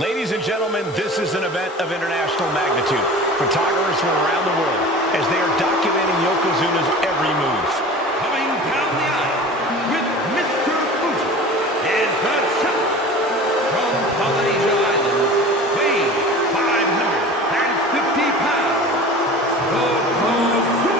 Ladies and gentlemen, this is an event of international magnitude. Photographers from around the world as they are documenting Yokozuna's every move. Coming down the aisle with Mr. Fuji is the champion from Polynesia Islands, weighing 550 pounds, Yokozuna!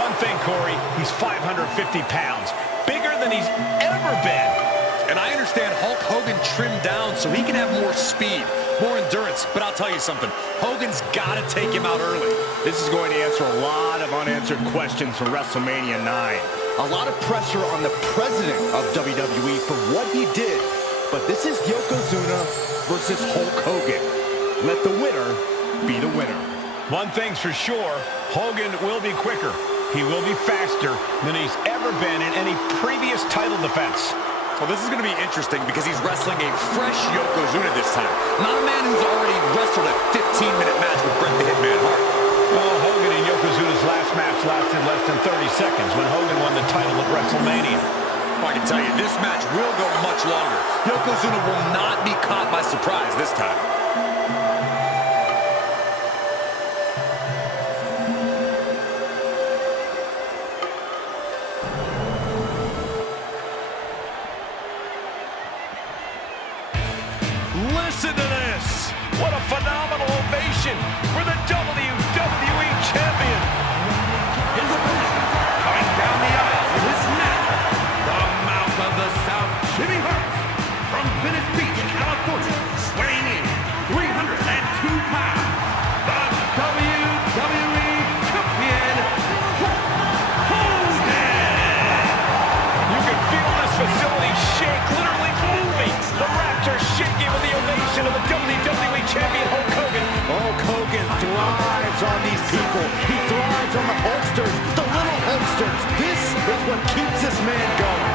One thing, Corey, he's 550 pounds, bigger than he's ever been. And I understand Hulk Hogan trimmed down so he can have more speed, more endurance. But I'll tell you something, Hogan's got to take him out early. This is going to answer a lot of unanswered questions for WrestleMania 9. A lot of pressure on the president of WWE for what he did. But this is Yokozuna versus Hulk Hogan. Let the winner be the winner. One thing's for sure, Hogan will be quicker. He will be faster than he's ever been in any previous title defense. Well, this is going to be interesting because he's wrestling a fresh Yokozuna this time. Not a man who's already wrestled a 15-minute match with Bret the Hitman Hart. Well, Hogan and Yokozuna's last match lasted less than 30 seconds when Hogan won the title at WrestleMania. Well, I can tell you, this match will go much longer. Yokozuna will not be caught by surprise this time. Listen to this! What a phenomenal ovation for the WWE Champion! His opponent, coming down the aisle with his neck, the mouth of the South, Jimmy Hart, from Venice Beach, California, weighing in 302 pounds, the WWE Champion, Hulk Hogan! You can feel this facility shake, literally moving. The Raptors shaking with the ovation of the WWE Champion, Hulk Hogan. Hulk Hogan thrives on these people. He thrives on the Hulksters, the little Hulksters. This is what keeps this man going.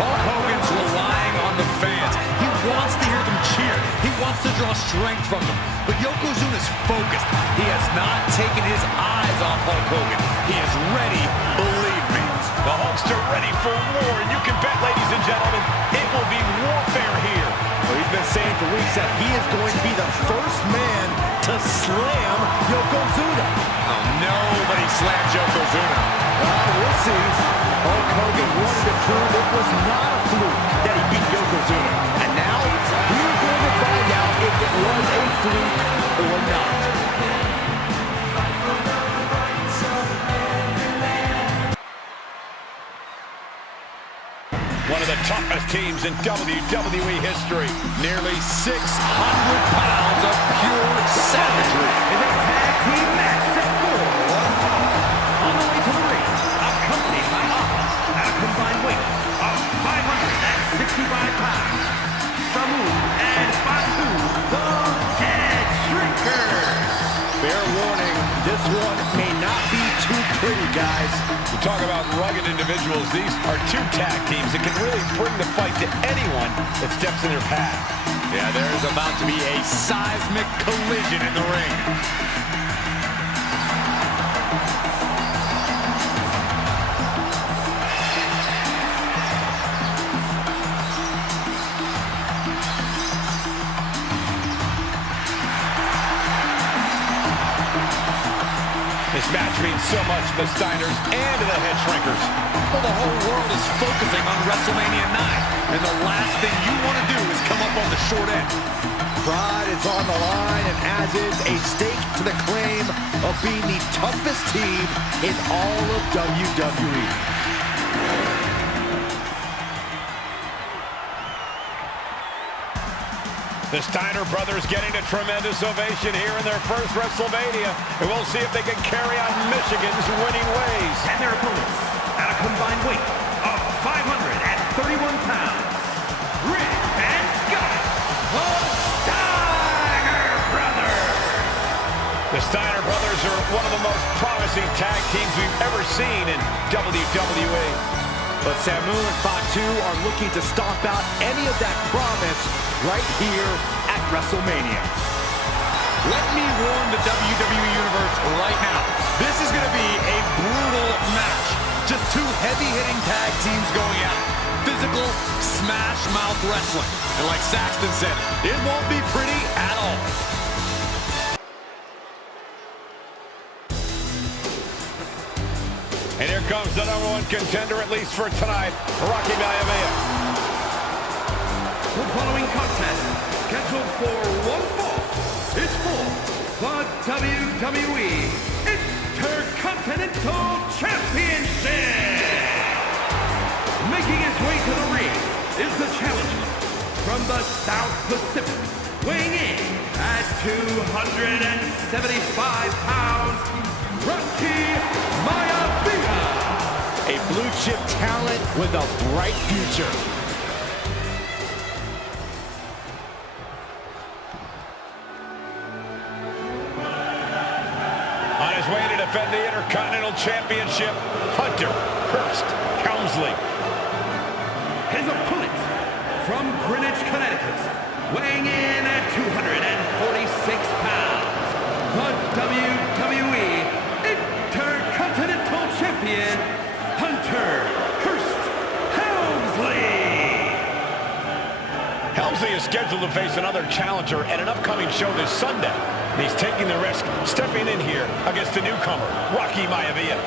Hulk Hogan's relying on the fans. He wants to hear them cheer. He wants to draw strength from them. But Yokozuna's focused. He has not taken his eyes off Hulk Hogan. He is ready, believe me. The Hulkster ready for war, and you can bet, ladies and gentlemen, it will be warfare here. Well, he's been saying for weeks that he is going to be the first man to slam Yokozuna. Oh, nobody slams Yokozuna. We'll see. Hulk Hogan wanted to prove it was not a fluke that he beat Yokozuna. And now, we're going to find out if it was a fluke or not. One of the toughest teams in WWE history. Nearly 600 pounds of pure savagery. Is a tag team match set for 1 fall. On the way to the ring, accompanied by Alpha at a combined weight of 565 pounds. Samu and Fatu, the Head Shrinkers. Fair warning, this one may not be too pretty, guys. You talk about rugged individuals. These are two tag teams that can really bring the fight to anyone that steps in their path. Yeah, there's about to be a seismic collision in the ring. This match means so much to the Steiners and to the Head Shrinkers. Well, the whole world is focusing on WrestleMania 9, and the last thing you want to do is come up on the short end. Pride is on the line, and as is a stake to the claim of being the toughest team in all of WWE. The Steiner brothers getting a tremendous ovation here in their first WrestleMania. And we'll see if they can carry on Michigan's winning ways. And their opponents at a combined weight of 531 pounds. Rick and Scott, the Steiner Brothers. The Steiner brothers are one of the most promising tag teams we've ever seen in WWE. But Samu and Fatu are looking to stomp out any of that promise right here at WrestleMania. Let me warn the WWE Universe right now. This is going to be a brutal match. Just two heavy-hitting tag teams going out. physical smash mouth wrestling. And like Saxton said, it won't be pretty at all. And here comes the #1 contender, at least for tonight, Rocky Maivia. The following contest, scheduled for one fall, is for the WWE Intercontinental Championship. Making his way to the ring is the challenger from the South Pacific, weighing in at 275 pounds, Rocky Maivia. A blue-chip talent with a bright future. On his way to defend the Intercontinental Championship, Hunter Hearst Helmsley. His opponent from Greenwich, Connecticut, weighing in at 246 pounds, the WWE Intercontinental Champion, Hunter Hearst Helmsley. Helmsley is scheduled to face another challenger at an upcoming show this Sunday. And he's taking the risk, stepping in here against the newcomer, Rocky Maivia.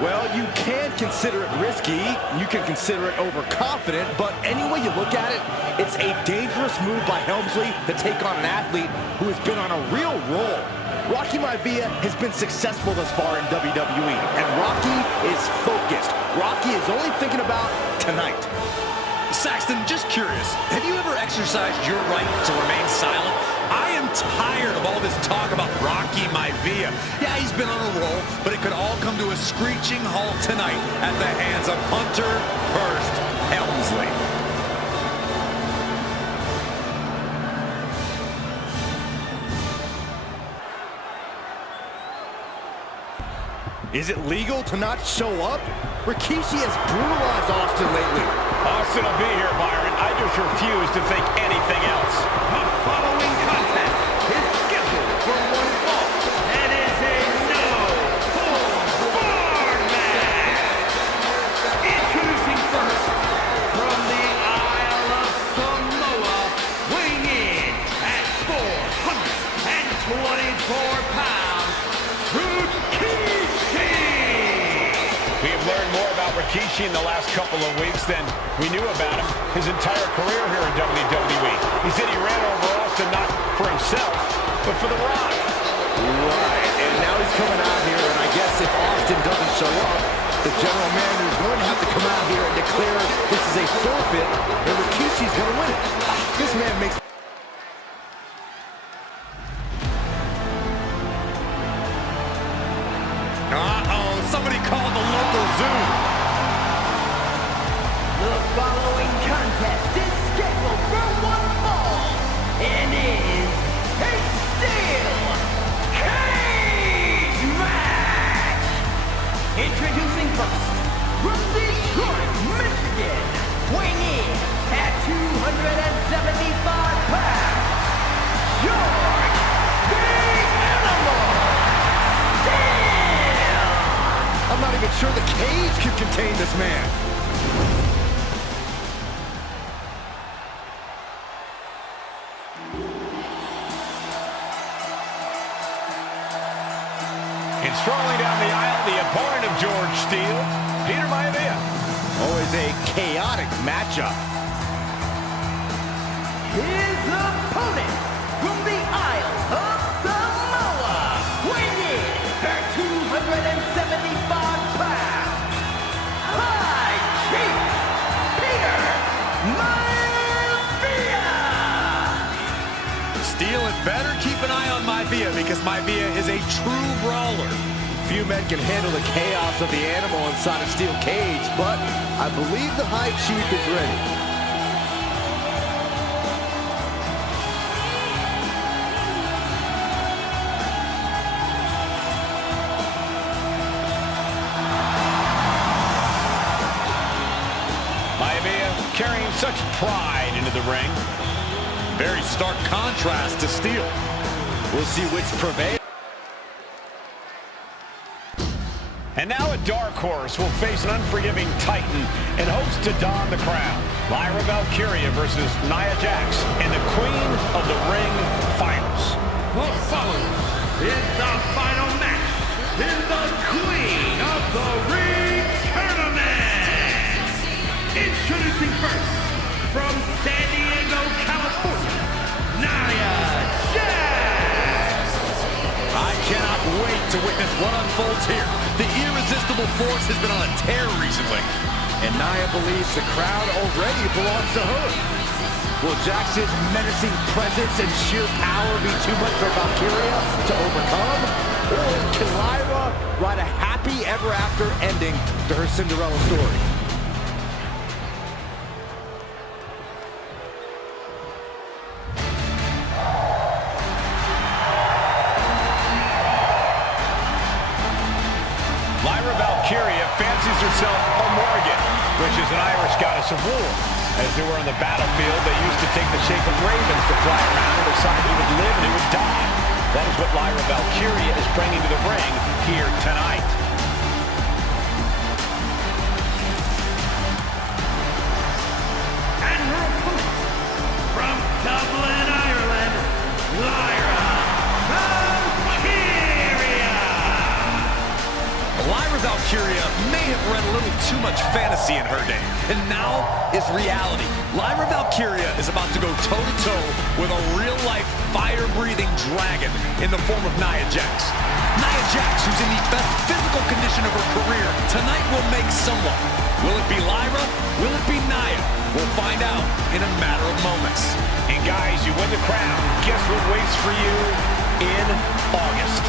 Well, you can consider it risky, you can consider it overconfident, but any way you look at it, it's a dangerous move by Helmsley to take on an athlete who has been on a real roll. Rocky Maivia has been successful thus far in WWE, and Rocky is focused. Rocky is only thinking about tonight. Saxton, just curious, have you ever exercised your right to remain silent? I am tired of all this talk about Rocky Maivia. Yeah, he's been on a roll, but it could all come to a screeching halt tonight at the hands of Hunter Hearst Helmsley. Is it legal to not show up? Rikishi has brutalized Austin lately. Austin will be here, Byron. I just refuse to think anything else. The following contest is scheduled for one fall and is a no-holds-barred match. Introducing first, from the Isle of Samoa, weighing in at 424 pounds, Rikishi. We have learned more about Rikishi in the last couple of weeks than we knew about him his entire career here in WWE. He said he ran over Austin not for himself, but for The Rock. Right, and now he's coming out here, and I guess if Austin doesn't show up, the general manager is going to have to come out here and declare this is a forfeit, and Rikishi's going to win it. This man makes... Uh-oh, somebody called the local zoo. The following contest is scheduled for one fall and is a steel cage match. Introducing first, from Detroit, Michigan, weighing in at 275 pounds, George the Animal Steel. I'm not even sure the cage could contain this man. And strolling down the aisle, the opponent of George Steele, Peter Maivia. Always a chaotic matchup. His opponent from the Isle of Samoa, weighing in at 275 pounds, High Chief Peter Maivia. Steele had better keep an eye on Maivia because Maivia is a true brawler. Few men can handle the chaos of the animal inside a steel cage, but I believe the High Chief is ready. Maivia carrying such pride into the ring. Very stark contrast to Steele. We'll see which prevails. And now a dark horse will face an unforgiving titan in hopes to don the crown. Lyra Valkyria versus Nia Jax in the Queen of the Ring Finals. The following is the final match in the Queen of the Ring Tournament. Introducing first, from San Diego, California, Nia Jax. I cannot wait to witness what unfolds here. The irresistible force has been on a tear recently. And Nia believes the crowd already belongs to her. Will Jax's menacing presence and sheer power be too much for Valkyria to overcome? Or can Lyra write a happy ever after ending to her Cinderella story? Lyra Valkyria fancies herself a Morgan, which is an Irish goddess of war. As they were on the battlefield, they used to take the shape of ravens to fly around and decide who would live and who would die. That is what Lyra Valkyria is bringing to the ring here tonight. And her opponent, from Dublin, Ireland, Lyra Valkyria. Lyra Valkyria may have read a little too much fantasy in her day, and now is reality. Lyra Valkyria is about to go toe-to-toe with a real-life, fire-breathing dragon in the form of Nia Jax. Nia Jax, who's in the best physical condition of her career, tonight will make someone. Will it be Lyra? Will it be Nia? We'll find out in a matter of moments. And guys, you win the crown. Guess what waits for you in August?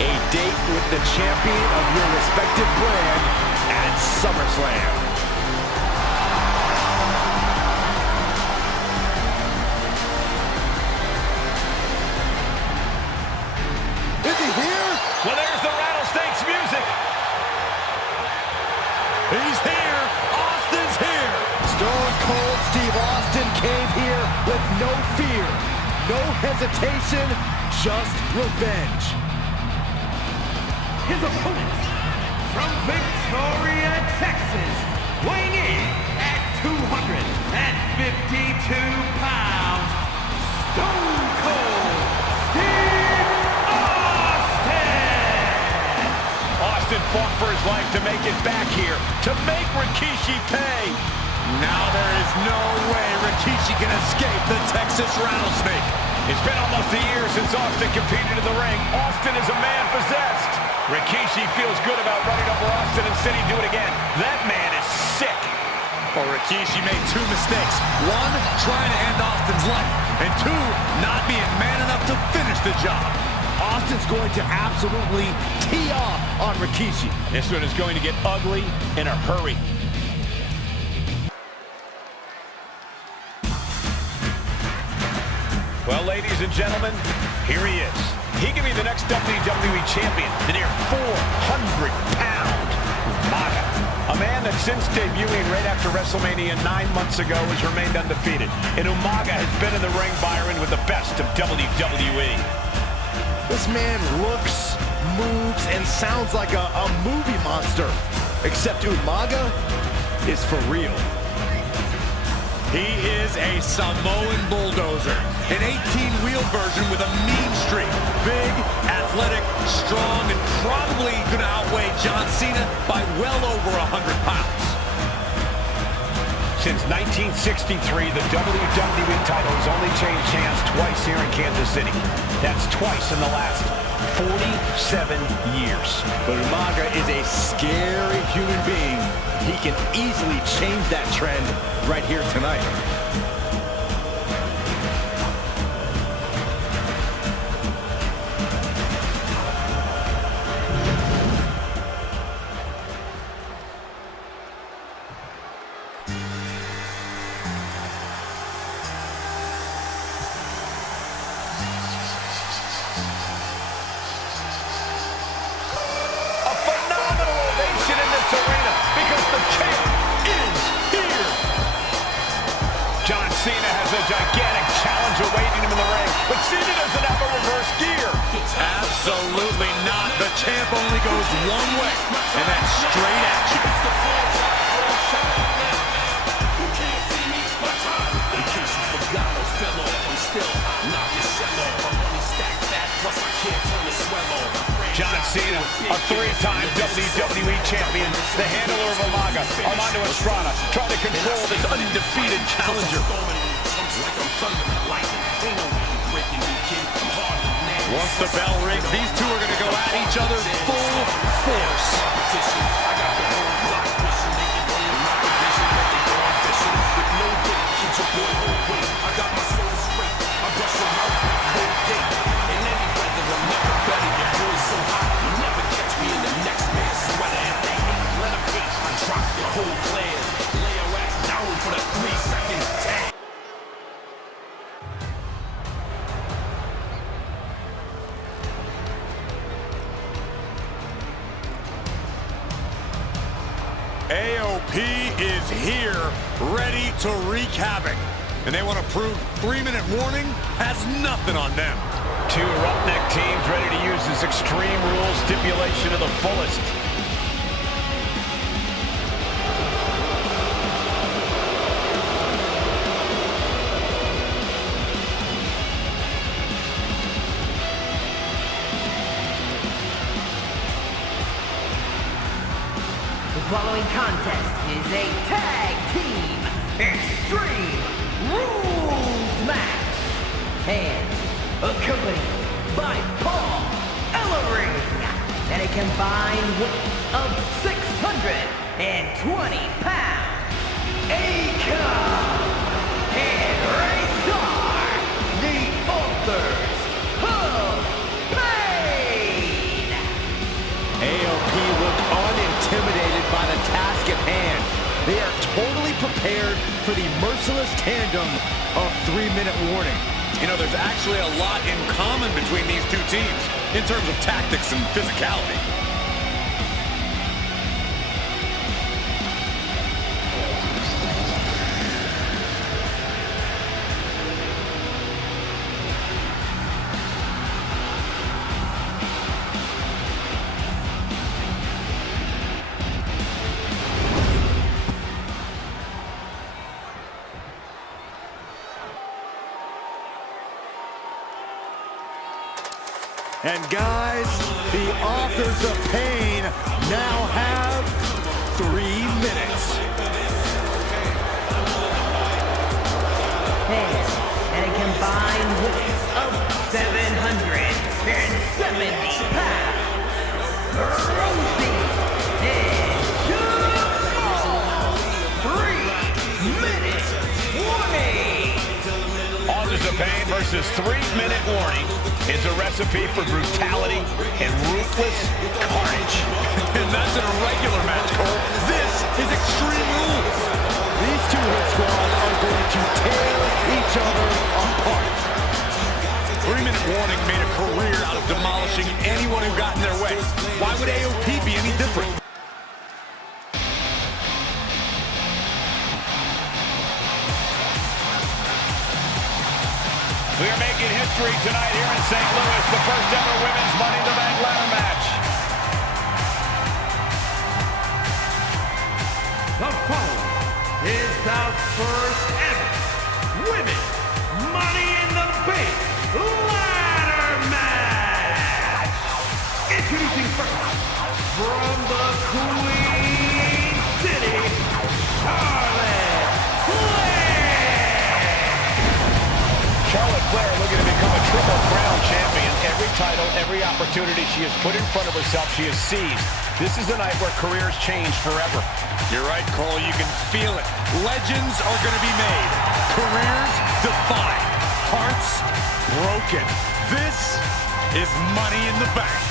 A date with the champion of your respective brand at SummerSlam. Is he here? Well, there's the Rattlesnakes music. He's here! Austin's here! Stone Cold Steve Austin came here with no fear, no hesitation, just revenge. His opponent, from Victoria, Texas, weighing in at 252 pounds, Stone Cold Steve Austin! Austin fought for his life to make it back here, to make Rikishi pay. Now there is no way Rikishi can escape the Texas Rattlesnake. It's been almost a year since Austin competed in the ring. Austin is a man possessed. Rikishi feels good about running over Austin and said he'd do it again. That man is sick. Well, Rikishi made two mistakes. One, trying to end Austin's life. And two, not being man enough to finish the job. Austin's going to absolutely tee off on Rikishi. This one is going to get ugly in a hurry. Well, ladies and gentlemen, here he is. He can be the next WWE champion, the near 400-pound Umaga. A man that since debuting right after WrestleMania 9 months ago has remained undefeated. And Umaga has been in the ring, Byron, with the best of WWE. This man looks, moves, and sounds like a movie monster. Except Umaga is for real. He is a Samoan bulldozer, an 18-wheel version with a mean streak. Big, athletic, strong, and probably going to outweigh John Cena by well over 100 pounds. Since 1963, the WWE title has only changed hands twice here in Kansas City. That's twice in the last 47 years. But Umaga is a scary human being. He can easily change that trend right here tonight. Cena has a gigantic challenge awaiting him in the ring, but Cena doesn't have a reverse gear. Absolutely not. The champ only goes one way, and that's straight at you. John Cena, a three-time WWE champion, the handler of Umaga, Armando Estrada, trying to control this undefeated challenger. Once the bell rings, these two are going to go at each other full force. AOP is here, ready to wreak havoc. And they want to prove 3-minute warning has nothing on them. Two roughneck teams ready to use this Extreme Rules stipulation to the fullest. The following contest is a tag team Extreme Rules match and accompanied by Paul Ellering and a combined weight of 620 pounds. Akon and Razor, the authors of pain. AOP look unintimidated by the task at hand. They are totally prepared for the merciless tandem of 3-minute warning. You know, there's actually a lot in common between these two teams in terms of tactics and physicality. And guys, the authors of pain now have 3 minutes. And a combined weight of 770 pounds. Rosie and Jamal. 3 minutes warning. Authors of Pain versus 3-minute warning is a recipe for brutality and ruthless carnage. And that's in a regular match, Cole. This is Extreme Rules. These two hit squads are going to tear each other apart. 3-minute warning made a career out of demolishing anyone who got in their way. Why would AOP be any different? We are making history tonight here in St. Louis, the first ever women's Money in the Bank ladder match. The following is the first ever Women's Money in the Bank ladder match. Introducing first, from the Queen City, Charlotte Flair. Charlotte Flair looking to become a Triple Crown champion. Every title, every opportunity she has put in front of herself, she has seized. This is the night where careers change forever. You're right, Cole. You can feel it. Legends are going to be made. Careers defined. Hearts broken. This is Money in the Bank.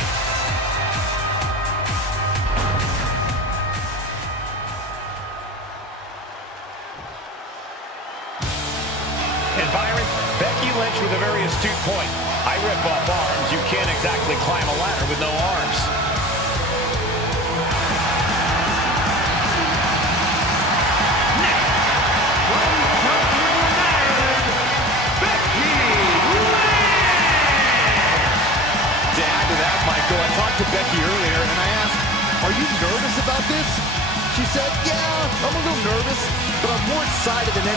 And Byron, Becky Lynch with a very astute point. I rip off arms. You can't exactly climb a ladder with no arms. To add to that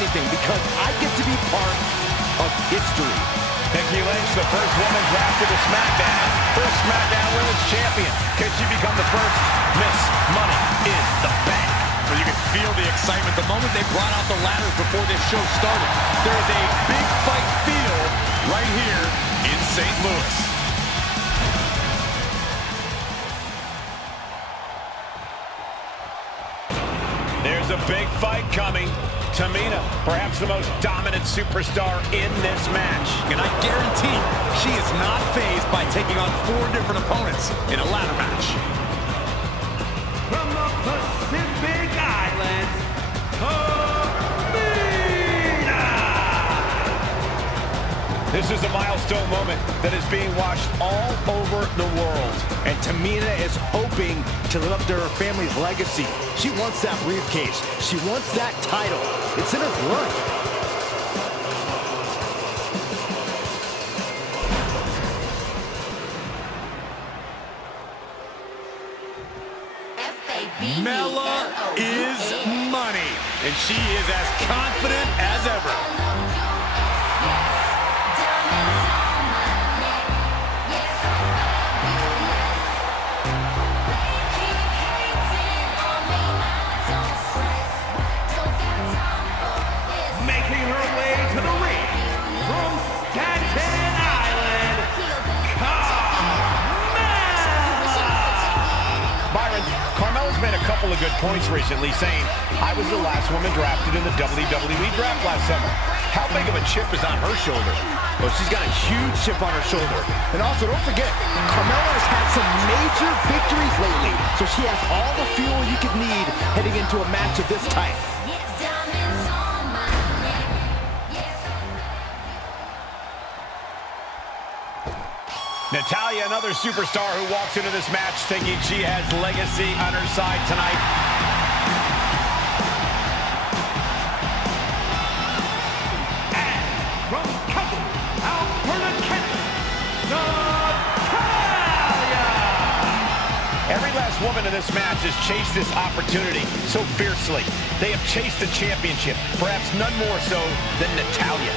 anything because I get to be part of history. Becky Lynch, the first woman drafted to SmackDown, first SmackDown Women's Champion. Can she become the first Miss Money in the Bank? Well, you can feel the excitement the moment they brought out the ladders before this show started. There is a big fight feel right here in St. Louis. There's a big fight coming. Tamina, perhaps the most dominant superstar in this match. And I guarantee she is not fazed by taking on 4 different opponents in a ladder match. From the Pacific Islands, Tamina! This is a milestone moment that is being watched all over the world. And Tamina is hoping to live up to her family's legacy. She wants that briefcase. She wants that title. It's in her blood. Mella is money, and she is as confident as ever. Making her way to the ring from Staten Island, Byron, Carmella's made a couple of good points recently, saying, I was the last woman drafted in the WWE draft last summer. How big of a chip is on her shoulder? Well, she's got a huge chip on her shoulder. And also, don't forget, Carmella has had some major victories lately, so she has all the fuel you could need heading into a match of this type. Natalya, another superstar who walks into this match thinking she has legacy on her side tonight. and from Calgary, Alberta, Canada, Natalya! Every last woman in this match has chased this opportunity so fiercely. They have chased the championship, perhaps none more so than Natalya.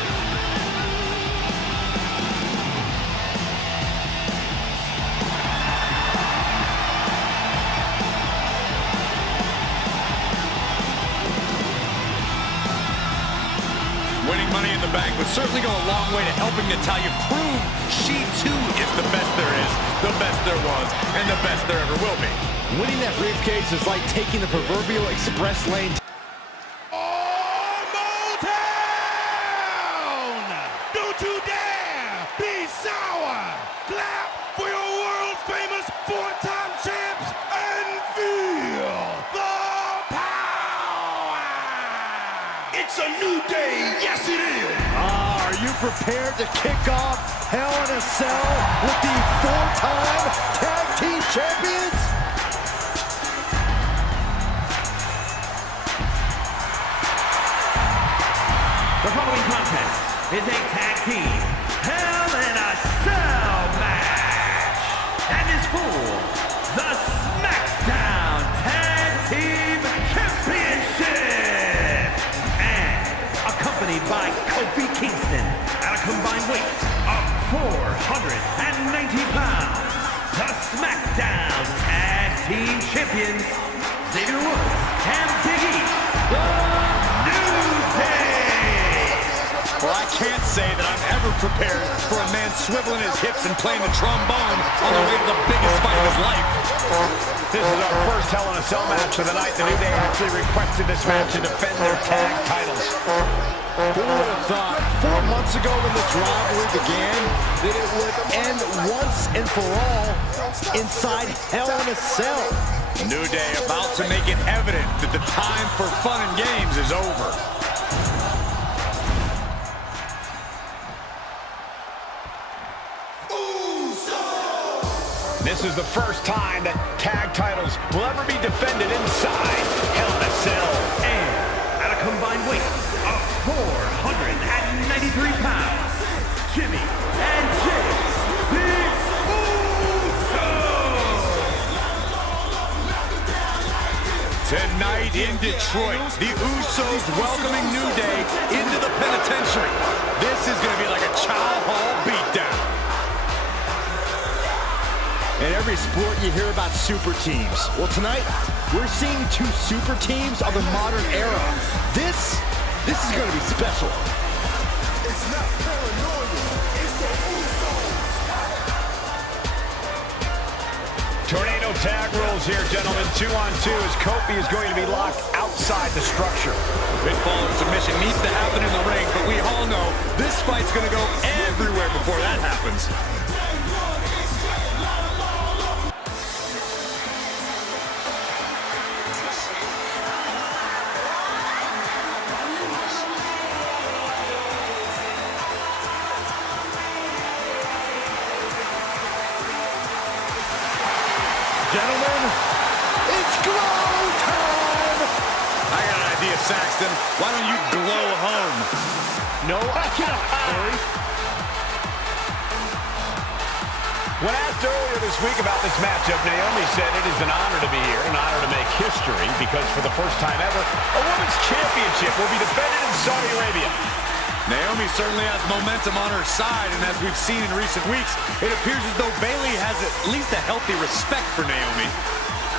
Winning Money in the Bank would certainly go a long way to helping Natalya prove she too is the best there is, the best there was, and the best there ever will be. Winning that briefcase is like taking the proverbial express lane. Don't you dare be sour! Clap for your world-famous 4-time champs and feel the power! It's a new day, yes it is! Are you prepared to kick off Hell in a Cell with the 4-time Tag Team Champions? The following contest is a tag team Hell in a Cell match and is for the SmackDown Tag Team Championship and accompanied by Kofi Kingston at a combined weight of 490 pounds. The SmackDown Tag Team Champions Xavier Woods and Big E. The New Day. Well, I can't say that I'm ever prepared for a man swiveling his hips and playing the trombone on the way to the biggest fight of his life. This is our first Hell in a Cell match of the night. The New Day actually requested this match to defend their tag titles. Who would have thought 4 months ago when this rivalry began that it would end once and for all inside Hell in a Cell? New Day about to make it evident that the time for fun and games is over. This is the first time that tag titles will ever be defended inside Hell in a Cell. And at a combined weight of 493 pounds, Jimmy and Jay, the Usos! Tonight in Detroit, the Usos welcoming New Day into the penitentiary. This is going to be like a Chow Hall beatdown. In every sport, you hear about super teams. Well, tonight, we're seeing two super teams of the modern era. This is going to be special. It's not paranoia, it's the Usos. Tornado tag rules here, gentlemen. 2-on-2 as Kofi is going to be locked outside the structure. Pinfall and submission needs to happen in the ring, but we all know this fight's going to go everywhere before that happens. Gentlemen, it's glow time! I got an idea, Saxton. Why don't you glow home? No, I cannot, Corey. When asked earlier this week about this matchup, Naomi said it is an honor to be here, an honor to make history, because for the first time ever, a women's championship will be defended in Saudi Arabia. Naomi certainly has momentum on her side, and as we've seen in recent weeks, it appears as though Bayley has at least a healthy respect for Naomi.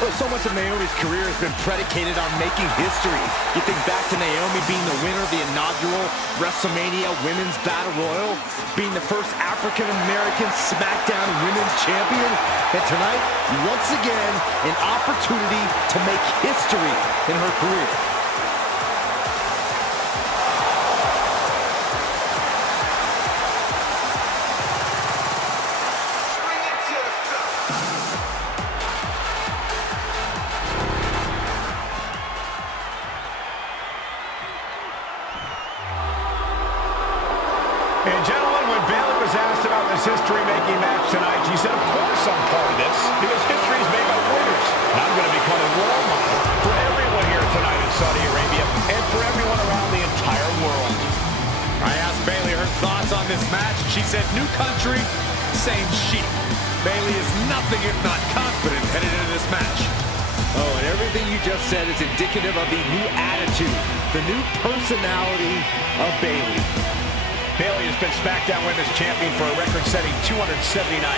Well, so much of Naomi's career has been predicated on making history. You think back to Naomi being the winner of the inaugural WrestleMania Women's Battle Royal, being the first African-American SmackDown Women's Champion, and tonight, once again, an opportunity to make history in her career. And gentlemen, when Bayley was asked about this history-making match tonight, she said, of course I'm part of this, because history is made by winners. And I'm going to become a role model for everyone here tonight in Saudi Arabia and for everyone around the entire world. I asked Bayley her thoughts on this match, and she said, new country, same sheep. Bayley is nothing if not confident headed into this match. Oh, and everything you just said is indicative of the new attitude, the new personality of Bayley. Bayley has been SmackDown Women's Champion for a record-setting 279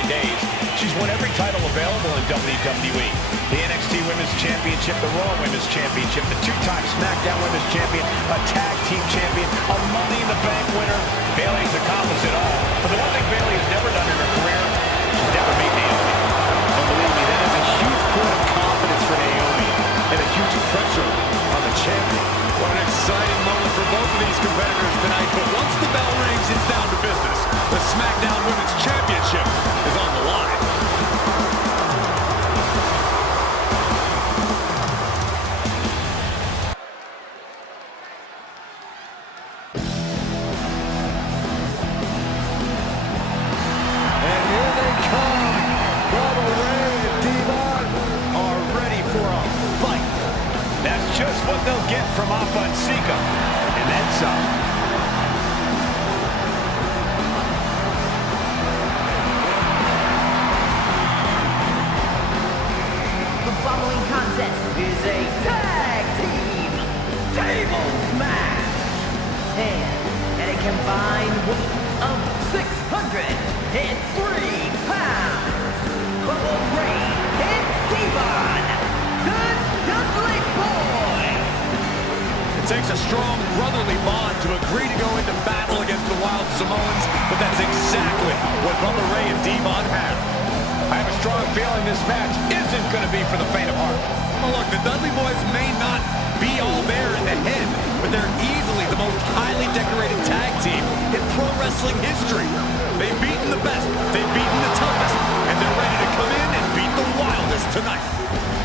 days. She's won every title available in WWE. The NXT Women's Championship, the Raw Women's Championship, the two-time SmackDown Women's Champion, a Tag Team Champion, a Money in the Bank winner. Bayley's accomplished it all. But the one thing Bayley has never done in her career, she's never beat Naomi. And believe me, that is a huge point of confidence for Naomi and a huge pressure on the champion. What an exciting moment for both of these competitors tonight, but once the bell rings, it's down to business. The SmackDown Women's Championship is on the line. And here they come. Bloodline and Devon are ready for a fight. That's just what they'll get from Alpha and Sika. And then some. The following contest is a tag team tables match. And at a combined weight of 603 pounds, Bubba Ray and Devon, the Dudley Boys. It takes a strong brotherly bond to agree to go into battle against the Wild Samoans, but that's exactly what Bubba Ray and Devon have. I have a strong feeling this match isn't going to be for the faint of heart. Well, look, the Dudley Boys may not be all there in the head, but they're easily the most highly decorated tag team in pro wrestling history. They've beaten the best, they've beaten the toughest, and they're ready to come in and beat the wildest tonight.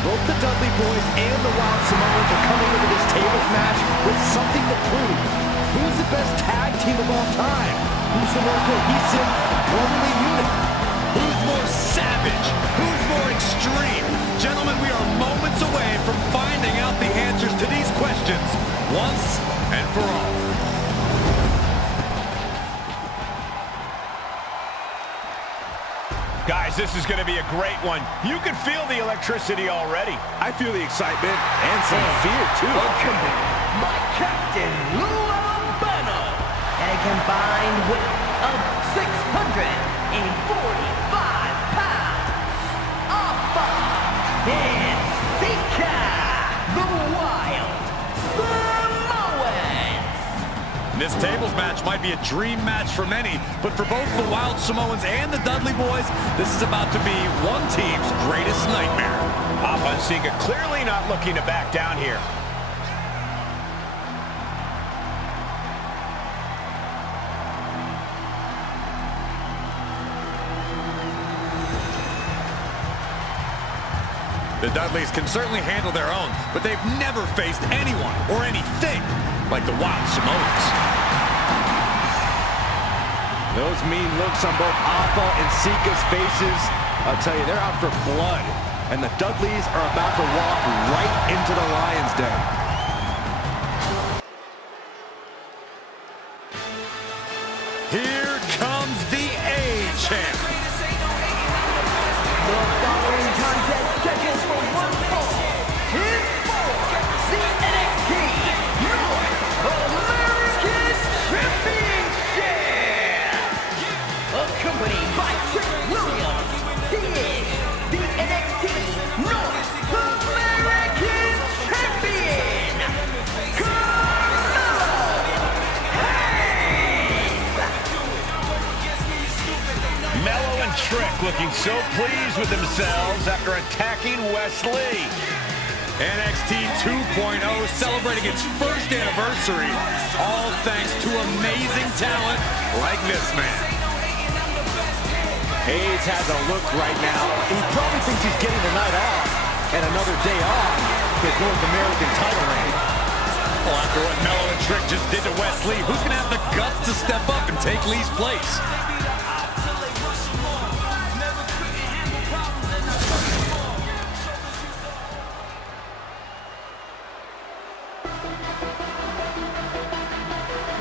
Both the Dudley Boys and the Wild Samoans are coming into this tables match with something to prove. Who's the best tag team of all time? Who's the more cohesive, brotherly unit? Who's more savage? Who's more extreme? Gentlemen, we are moments away from finding out the answers to these questions once and for all. Guys, this is going to be a great one. You can feel the electricity already. I feel the excitement and some fear, too. By Captain Lou Albano. And a combined weight of 645 pounds. Alpha and Sika, the Wild Samoans. This tables match might be a dream match for many, but for both the Wild Samoans and the Dudley Boys, this is about to be one team's greatest nightmare. Alpha and Sika clearly not looking to back down here. The Dudleys can certainly handle their own, but they've never faced anyone or anything like the Wild Samoans. Those mean looks on both Alpha and Sika's faces, I'll tell you, they're out for blood. And the Dudleys are about to walk right into the Lion's Den. Here comes the A-Champ. The following contest scheduled for one fall is for the NXT North American Championship. Accompanied by Trick Williams, he is the NXT North American Champion, Carmelo Hayes. Mello and Trick looking so pleased with themselves after attacking Wesley. NXT 2.0 celebrating its first anniversary, all thanks to amazing talent like this man. Hayes has a look right now. He probably thinks he's getting the night off and another day off his North American title reign. Well, after what Mello and Trick just did to Wesley, who's going to have the guts to step up and take Lee's place?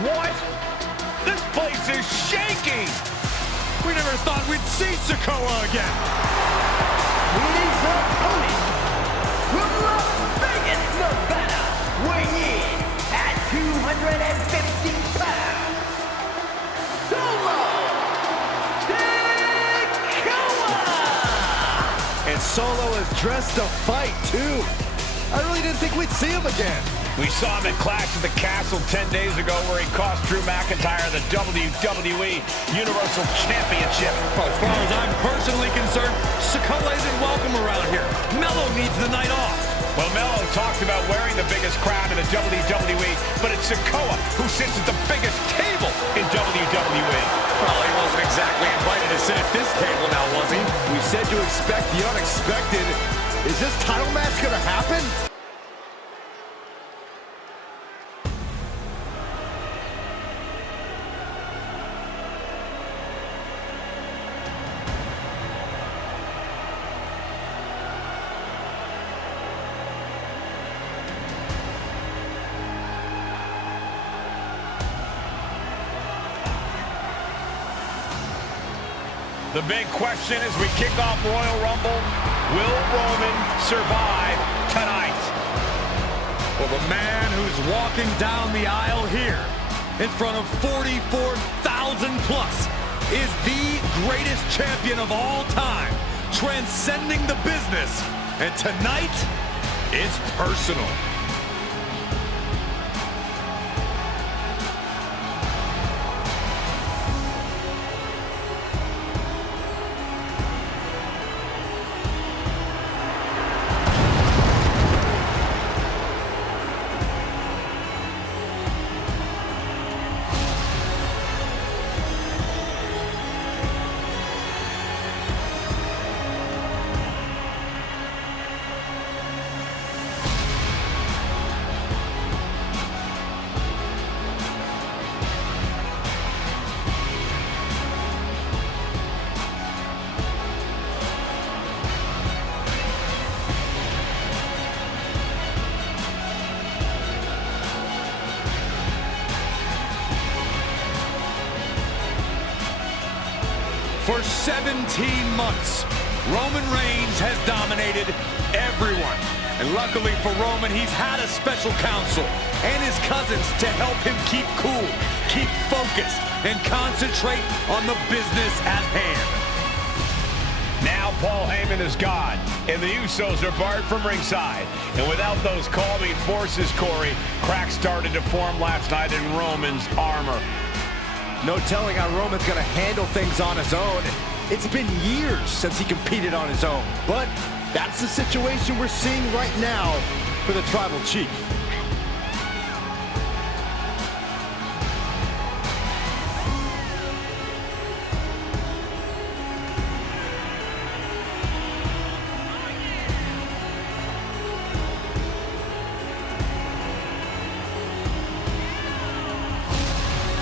What? This place is shaking! We never thought we'd see Sikoa again. His opponent from Las Vegas, Nevada, weighing in at 250 pounds, Solo Sikoa! And Solo is dressed to fight, too. I really didn't think we'd see him again. We saw him at Clash at the Castle 10 days ago where he cost Drew McIntyre the WWE Universal Championship. As far as I'm personally concerned, Sikoa isn't welcome around here. Mello needs the night off. Well, Mello talked about wearing the biggest crown in the WWE, but it's Sikoa who sits at the biggest table in WWE. Well, he wasn't exactly invited to sit at this table now, was he? We said to expect the unexpected. Is this title match going to happen? The big question as we kick off Royal Rumble, will Roman survive tonight? Well, the man who's walking down the aisle here in front of 44,000 plus is the greatest champion of all time, transcending the business. And tonight, it's personal. For 17 months, Roman Reigns has dominated everyone. And luckily for Roman, he's had a special counsel and his cousins to help him keep cool, keep focused, and concentrate on the business at hand. Now Paul Heyman is gone, and the Usos are barred from ringside. And without those calming forces, Corey, cracks started to form last night in Roman's armor. No telling how Roman's going to handle things on his own. It's been years since he competed on his own, but that's the situation we're seeing right now for the Tribal Chief.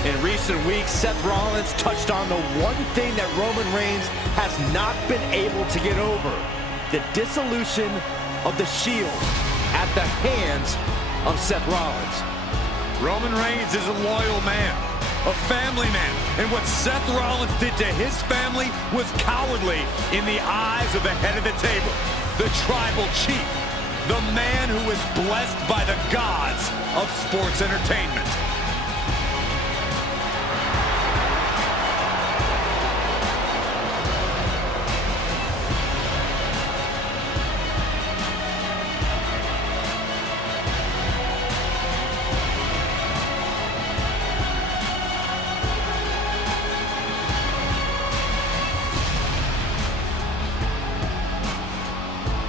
In recent weeks, Seth Rollins touched on the one thing that Roman Reigns has not been able to get over: the dissolution of the Shield at the hands of Seth Rollins. Roman Reigns is a loyal man, a family man, and what Seth Rollins did to his family was cowardly in the eyes of the head of the table, the Tribal Chief, the man who is blessed by the gods of sports entertainment.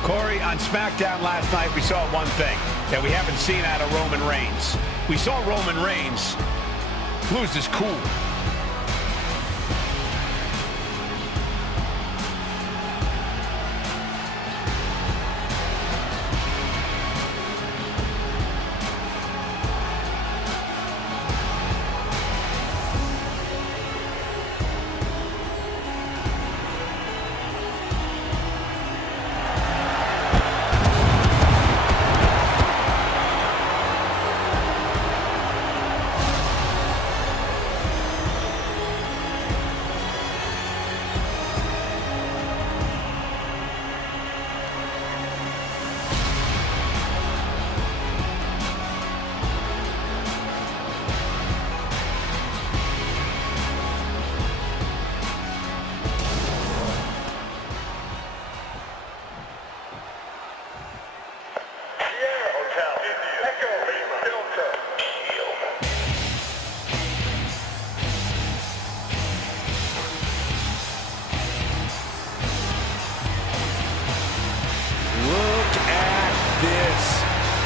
Corey, on SmackDown last night, we saw one thing that we haven't seen out of Roman Reigns. We saw Roman Reigns lose his cool.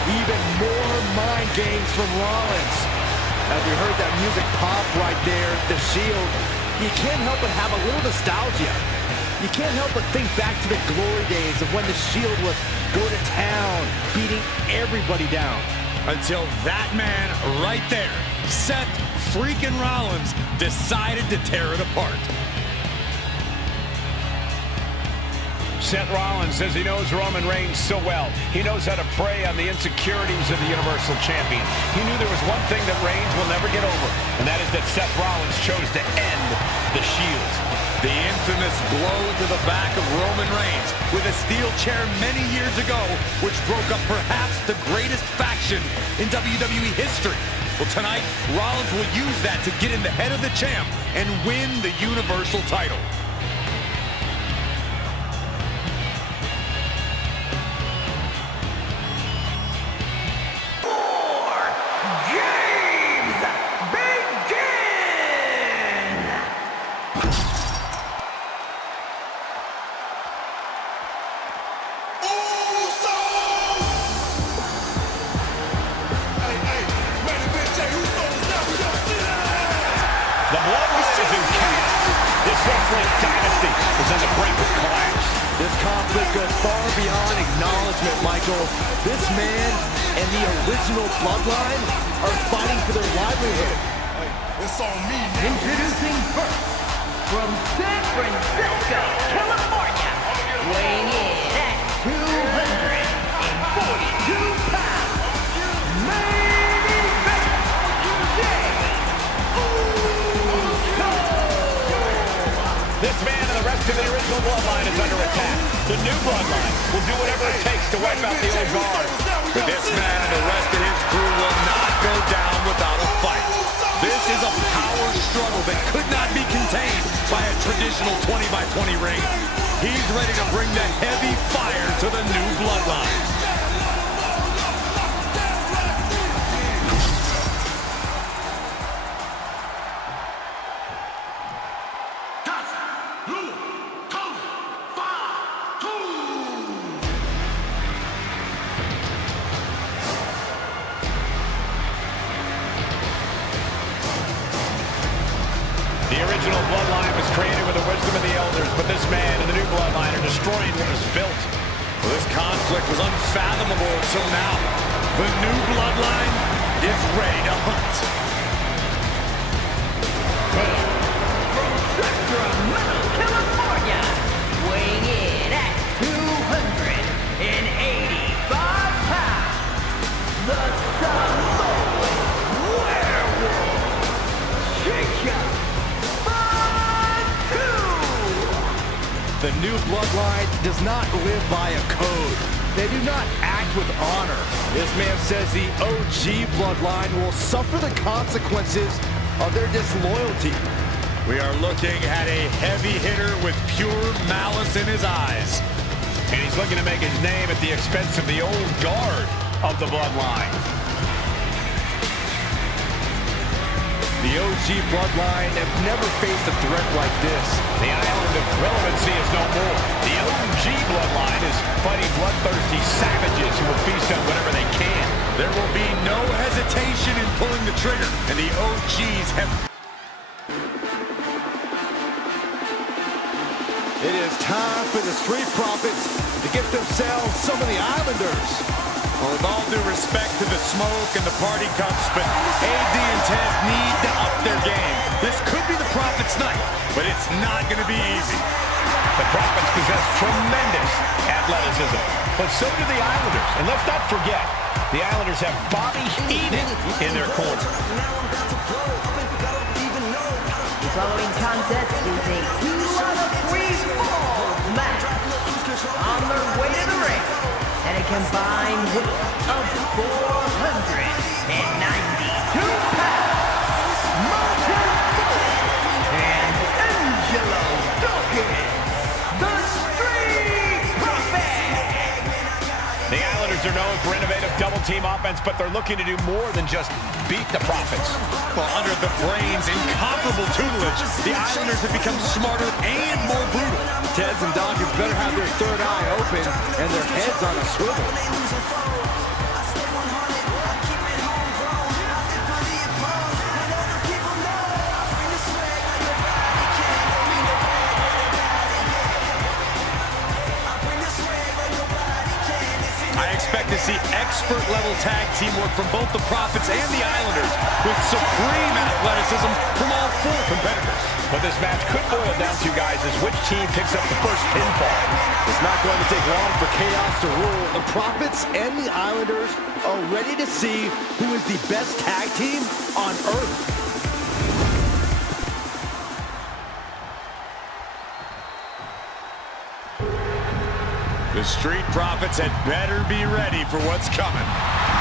Even more mind games from Rollins. As we heard that music pop right there, the Shield, you can't help but have a little nostalgia. You can't help but think back to the glory days of when the Shield would go to town, beating everybody down. Until that man right there, Seth freaking Rollins, decided to tear it apart. Seth Rollins says he knows Roman Reigns so well. He knows how to prey on the insecurities of the Universal Champion. He knew there was one thing that Reigns will never get over, and that is that Seth Rollins chose to end the Shield. The infamous blow to the back of Roman Reigns with a steel chair many years ago, which broke up perhaps the greatest faction in WWE history. Well, tonight, Rollins will use that to get in the head of the champ and win the Universal title. The Bloodline is in chaos. This wrestling dynasty is on the brink of collapse. This conflict goes far beyond acknowledgement, Michael. This man and the original Bloodline are fighting for their livelihood. Hey, it's on me now. Introducing first, from San Francisco, California, weighing in at 242 pounds, main event, Jey Uso! This man Bloodline is under attack. The new Bloodline will do whatever it takes to wipe out the old guard. But this man and the rest of his crew will not go down without a fight. This is a power struggle that could not be contained by a traditional 20-by-20 ring. He's ready to bring the heavy fire to the new Bloodline. The original Bloodline was created with the wisdom of the elders, but this man and the new Bloodline are destroying what was built. Well, this conflict was unfathomable until now. The new Bloodline is ready to hunt. From Sacramento, California, weighing in at 285 pounds, the Samoan Werewolf, Jacob. The new Bloodline does not live by a code. They do not act with honor. This man says the OG Bloodline will suffer the consequences of their disloyalty. We are looking at a heavy hitter with pure malice in his eyes. And he's looking to make his name at the expense of the old guard of the Bloodline. The OG Bloodline have never faced a threat like this. The island of relevancy is no more. The OG Bloodline is fighting bloodthirsty savages who will feast on whatever they can. There will be no hesitation in pulling the trigger, and the OGs have... It is time for the Street Profits to get themselves some of the Islanders. Well, with all due respect to the smoke and the party cups, but AD and Tez need to up their game. This could be the Profits' night, but it's not going to be easy. The Profits possess tremendous athleticism, but so do the Islanders. And let's not forget, the Islanders have Bobby Heenan in their corner. The following contest is a 2-out-of-3 falls match. On their way to the ring, and a combined weight of 492 pounds, Martin and Angelo Dawkins, the Street Profits. The Islanders are known for innovative double-team offense, but they're looking to do more than just beat the Profits. Well, under the Brains' incomparable tutelage, the Islanders have become smarter and more brutal. Tez and Dawkins better have their third eye open and their heads on a swivel. I expect to see expert-level tag teamwork from both the Profits and the Islanders, with supreme athleticism from all four competitors. What this match could boil down to, guys, is which team picks up the first pinfall. It's not going to take long for chaos to rule. The Profits and the Islanders are ready to see who is the best tag team on Earth. The Street Profits had better be ready for what's coming.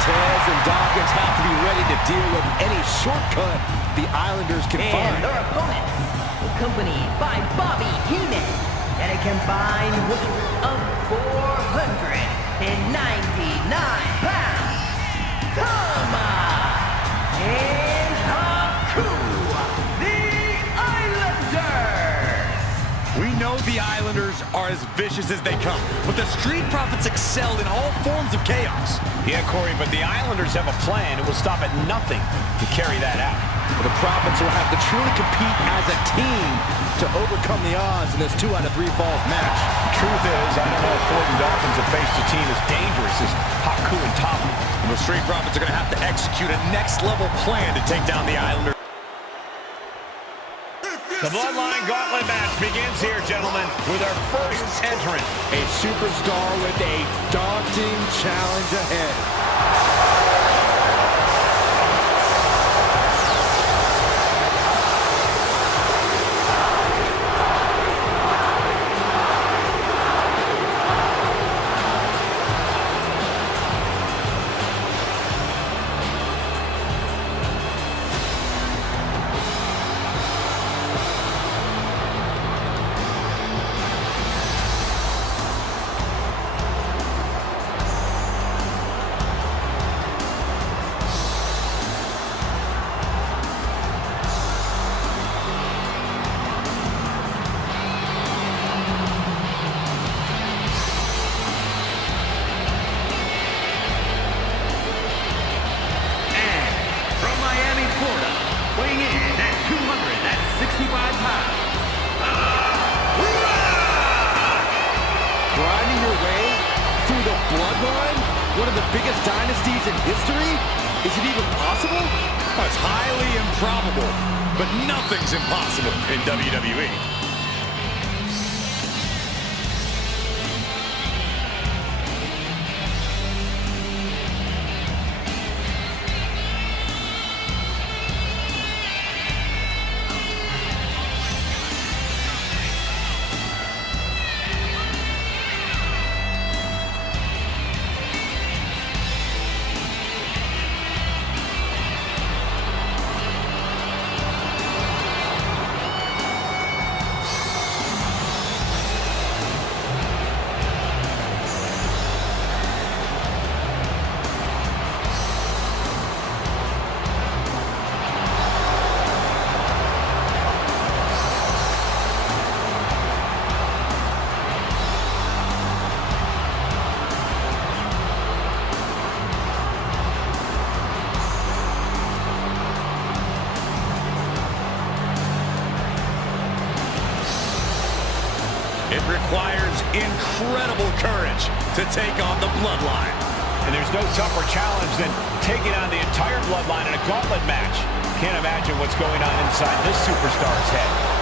Tez and Dawkins have to be ready to deal with any shortcut the Islanders can And find. their opponents, accompanied by Bobby Heenan, and a combined weight of 499 pounds, Tama and Haku, the Islanders. We know the Islanders are as vicious as they come, but the Street Profits excel in all forms of chaos. Yeah, Corey, but the Islanders have a plan. It will stop at nothing to carry that out. The Profits will have to truly compete as a team to overcome the odds in this 2-out-of-3 falls match. Truth is, I don't know if Ford and Dawkins have faced a team as dangerous as Haku and Tama. The Street Profits are going to have to execute a next-level plan to take down the Islanders. The Bloodline Gauntlet match begins here, gentlemen, with our first entrant. A superstar with a daunting challenge ahead. of the biggest dynasties in history? Is it even possible? Oh, it's highly improbable, but nothing's impossible in WWE. It requires incredible courage to take on the Bloodline. And there's no tougher challenge than taking on the entire Bloodline in a gauntlet match. Can't imagine what's going on inside this superstar's head.